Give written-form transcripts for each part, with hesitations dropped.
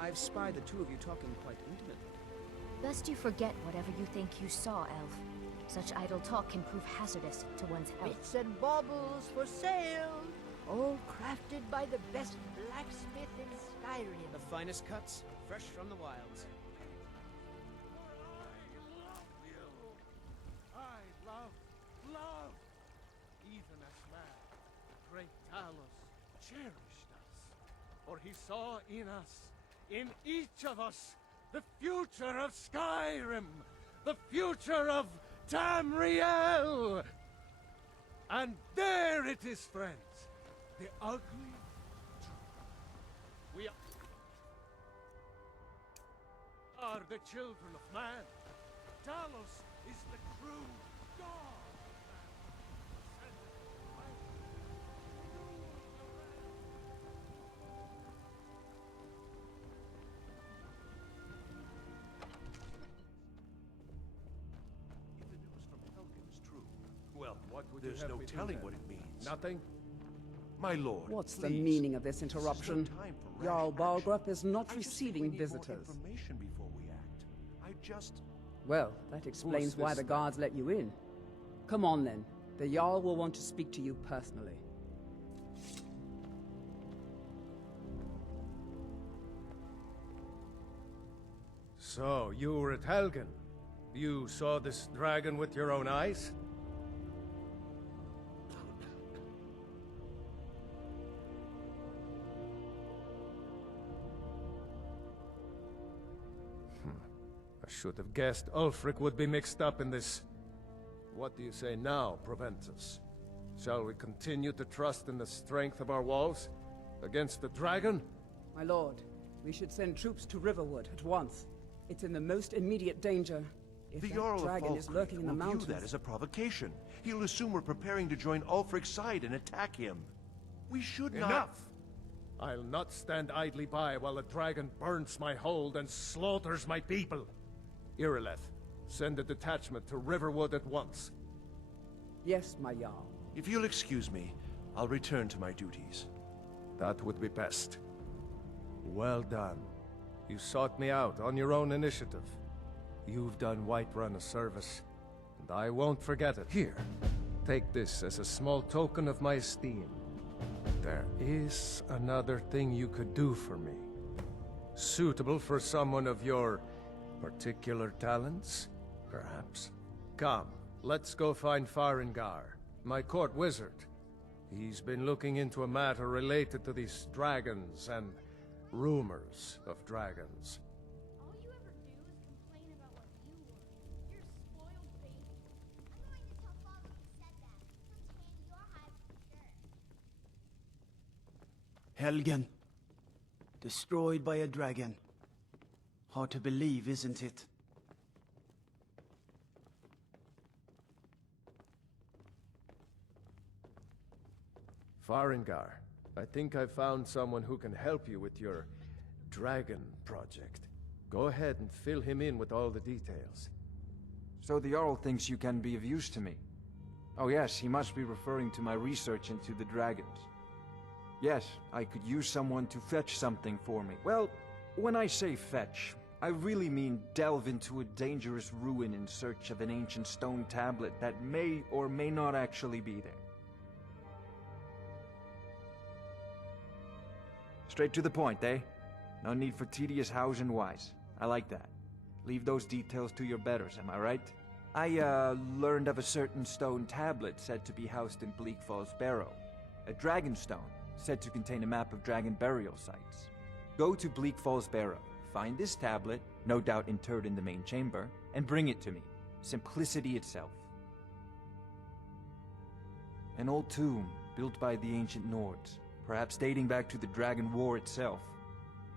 I've spied the two of you talking quite intimately. Lest you forget whatever you think you saw, Elf. Such idle talk can prove hazardous to one's health. Bits and baubles for sale, all crafted by the best blacksmith in Skyrim. The finest cuts, fresh from the wilds. I love, even as man, great Talos cherished us, for he saw in each of us, the future of Skyrim, the future of Tamriel! And there it is, friends, the ugly truth. We are the children of man. Talos is the true God. Well, What would there's you have no me do telling then? what it means. Nothing? My lord, What's the please. meaning of this This is no interruption? time for Jarl rash action. Balgruuf is not I just think receiving we need visitors. More information before we act. I just... Well, that explains why this the then? guards let you in. Come on then. The Jarl will want to speak to you personally. So, you were at Helgen. You saw this dragon with your own eyes? I should have guessed Ulfric would be mixed up in this. What do you say now, Proventus? Shall we continue to trust in the strength of our walls against the dragon? My lord, we should send troops to Riverwood at once. It's in the most immediate danger. If The that Jarl of dragon is Balgruuf lurking in the will view mountains... that as a provocation. He'll assume we're preparing to join Ulfric's side and attack him. We should not... Enough! I'll not stand idly by while the dragon burns my hold and slaughters my people. Irileth, send a detachment to Riverwood at once. Yes, my Jarl. If you'll excuse me, I'll return to my duties. That would be best. Well done. You sought me out on your own initiative. You've done Whiterun a service, and I won't forget it. Here, take this as a small token of my esteem. There is another thing you could do for me. Suitable for someone of your particular talents, perhaps. Come, let's go find Farengar, my court wizard. He's been looking into a matter related to these dragons and rumors of dragons. All you ever do is complain about what you were. You're a spoiled baby. I'm going to tell Father you said that. He'll tan your hide for sure. Helgen. Destroyed by a dragon. Hard to believe, isn't it? Farengar, I think I found someone who can help you with your dragon project. Go ahead and fill him in with all the details. So the Jarl thinks you can be of use to me. Oh yes, he must be referring to my research into the dragons. Yes, I could use someone to fetch something for me. Well, when I say fetch, I really mean delve into a dangerous ruin in search of an ancient stone tablet that may or may not actually be there. Straight to the point, eh? No need for tedious hows and whys. I like that. Leave those details to your betters, am I right? I, learned of a certain stone tablet said to be housed in Bleak Falls Barrow. A dragon stone, said to contain a map of dragon burial sites. Go to Bleak Falls Barrow, find this tablet, no doubt interred in the main chamber, and bring it to me. Simplicity itself. An old tomb, built by the ancient Nords, perhaps dating back to the Dragon War itself.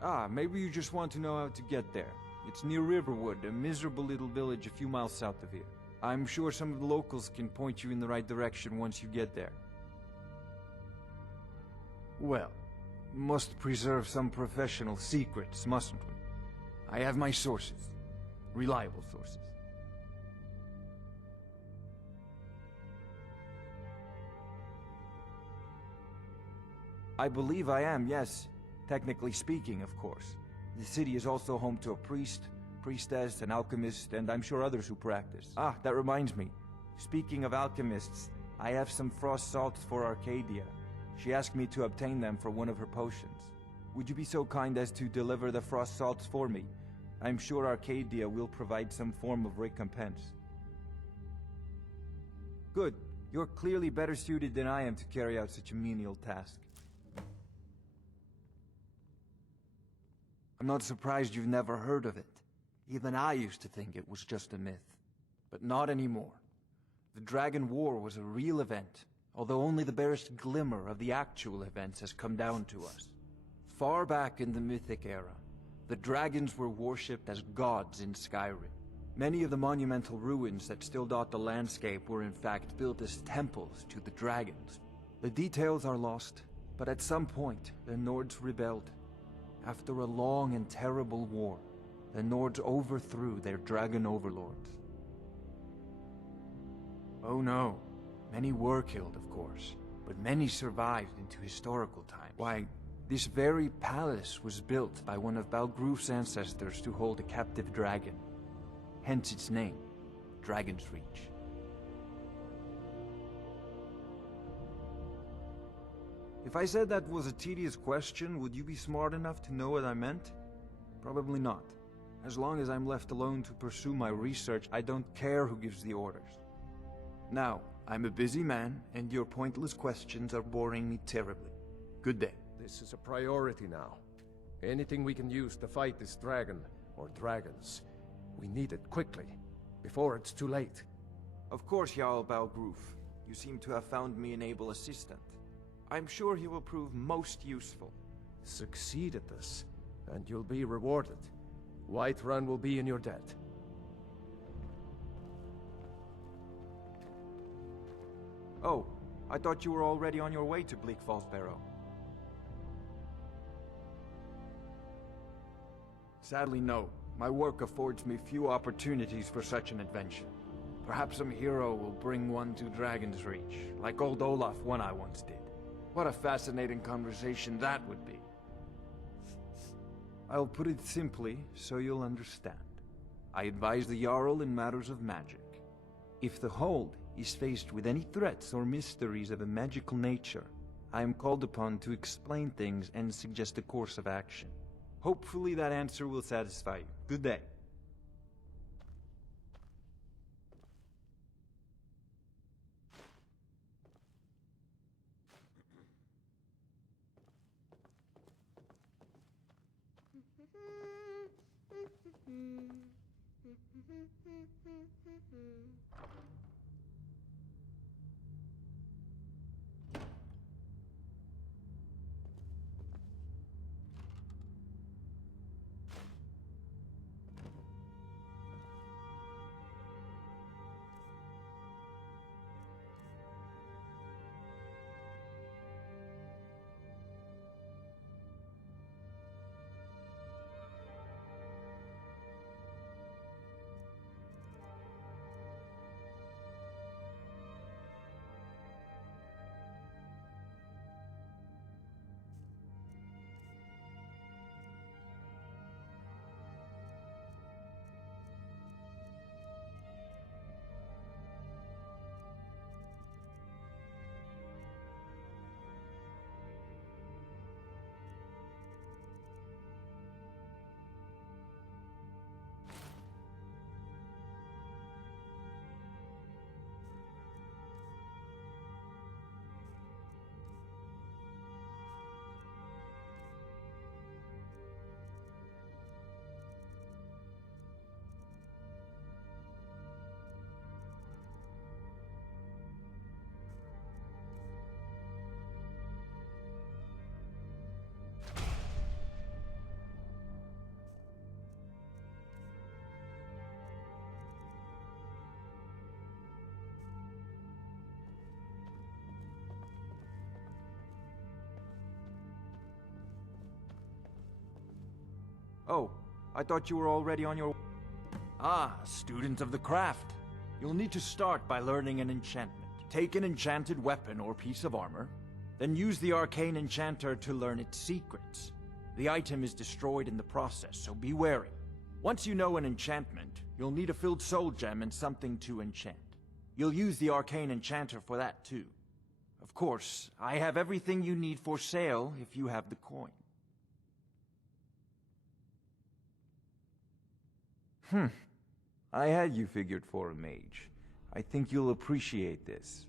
Ah, maybe you just want to know how to get there. It's near Riverwood, a miserable little village a few miles south of here. I'm sure some of the locals can point you in the right direction once you get there. Well, must preserve some professional secrets, mustn't we? I have my sources. Reliable sources. I believe I am, yes. Technically speaking, of course. The city is also home to a priest, priestess, an alchemist, and I'm sure others who practice. Ah, that reminds me. Speaking of alchemists, I have some frost salts for Arcadia. She asked me to obtain them for one of her potions. Would you be so kind as to deliver the frost salts for me? I'm sure Arcadia will provide some form of recompense. Good. You're clearly better suited than I am to carry out such a menial task. I'm not surprised you've never heard of it. Even I used to think it was just a myth. But not anymore. The Dragon War was a real event, although only the barest glimmer of the actual events has come down to us. Far back in the Mythic era, the dragons were worshipped as gods in Skyrim. Many of the monumental ruins that still dot the landscape were in fact built as temples to the dragons. The details are lost, but at some point, the Nords rebelled. After a long and terrible war, the Nords overthrew their dragon overlords. Oh no, many were killed, of course, but many survived into historical times. Why, this very palace was built by one of Balgruuf's ancestors to hold a captive dragon. Hence its name, Dragonsreach. If I said that was a tedious question, would you be smart enough to know what I meant? Probably not. As long as I'm left alone to pursue my research, I don't care who gives the orders. Now, I'm a busy man, and your pointless questions are boring me terribly. Good day. This is a priority now. Anything we can use to fight this dragon, or dragons, we need it quickly, before it's too late. Of course, Jarl Balgruuf. You seem to have found me an able assistant. I'm sure he will prove most useful. Succeed at this, and you'll be rewarded. Whiterun will be in your debt. Oh, I thought you were already on your way to Bleak Falls Barrow. Sadly, no. My work affords me few opportunities for such an adventure. Perhaps some hero will bring one to Dragonsreach, like old Olaf one I once did. What a fascinating conversation that would be. I'll put it simply, so you'll understand. I advise the Jarl in matters of magic. If the Hold is faced with any threats or mysteries of a magical nature, I am called upon to explain things and suggest a course of action. Hopefully that answer will satisfy you. Good day. Oh, I thought you were already on your... Ah, student of the craft. You'll need to start by learning an enchantment. Take an enchanted weapon or piece of armor, then use the arcane enchanter to learn its secrets. The item is destroyed in the process, so be wary. Once you know an enchantment, you'll need a filled soul gem and something to enchant. You'll use the arcane enchanter for that too. Of course, I have everything you need for sale if you have the coin. I had you figured for a mage. I think you'll appreciate this.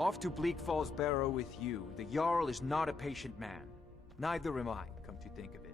Off to Bleak Falls Barrow with you. The Jarl is not a patient man. Neither am I, come to think of it.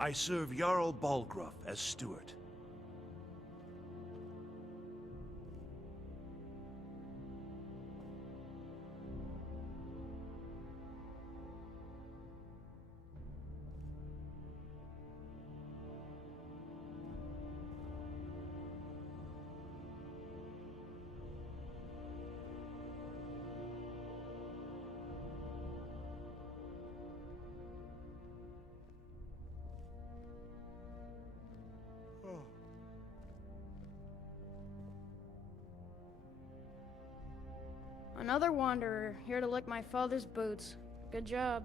I serve Jarl Balgruuf as steward. Another wanderer, here to lick my father's boots. Good job.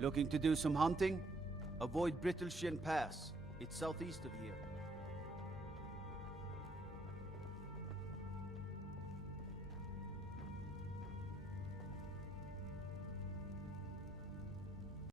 Looking to do some hunting? Avoid Brittleshin Pass. It's southeast of here.